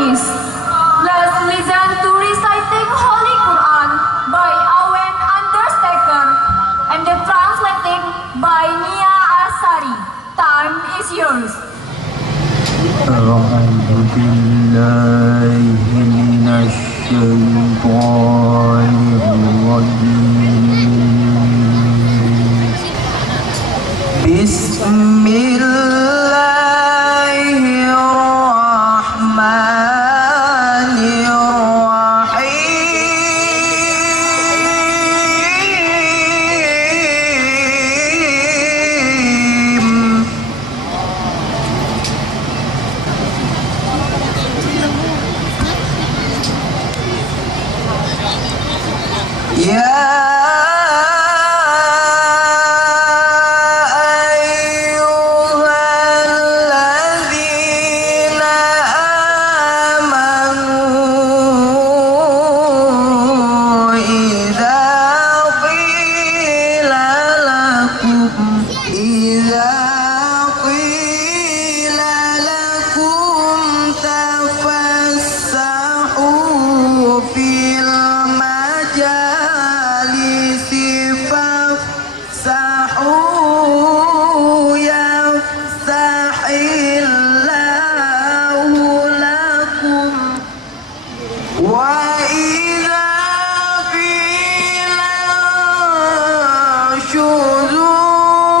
Hadith. Let's listen to reciting Holy Quran by Awen Undertaker and the translating by Nia Asari. Time is yours. أعوذ بالله من الشيطان الرجيم. بسم الله الرحمن الرحيم. يا أيها الذين آمنوا إذا قيل لكم تفسحوا في المجالس فافسحوا يفسح الله لكم وإذا قيل انشزوا فانشزوا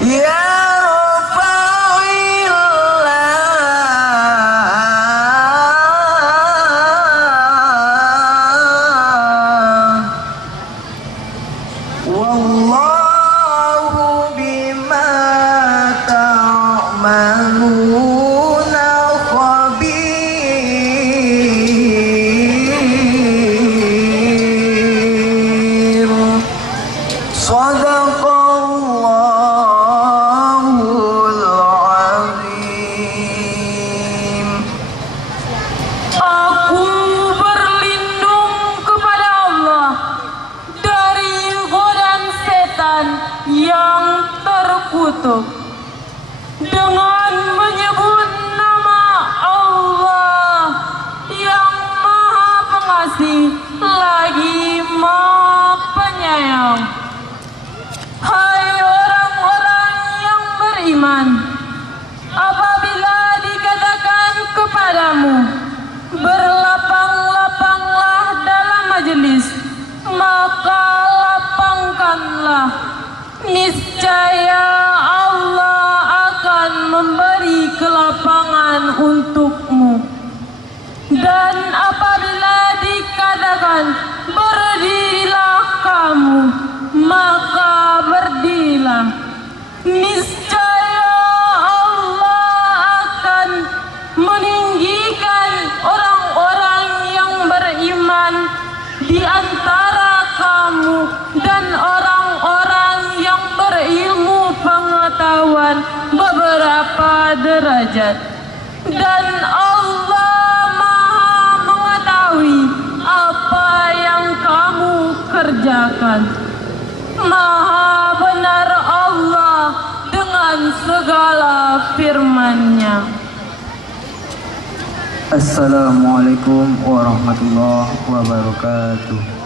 يرفع الله والله بما تعملون خبير. صدق الله العظيم. Aku berlindung kepada Allah dari godaan setan yang terkutuk dengan menyebut nama Allah yang Maha Pengasih lagi Maha Penyayang. Hai orang-orang yang beriman, apabila dikatakan kepadamu berlapang-lapanglah dalam majelis, maka lapangkanlah. Niscaya Allah akan memberi kelapangan untukmu. Dan apabila dikatakan berdirilah kamu, maka berdirilah. Niscaya Allah akan meninggikan orang-orang yang beriman di antara kamu dan orang-orang yang berilmu pengetahuan beberapa derajat. Dan Allah Maha mengetahui apa yang kamu kerjakan. Maha benar Allah dengan segala firman-Nya. Assalamualaikum warahmatullahi wabarakatuh.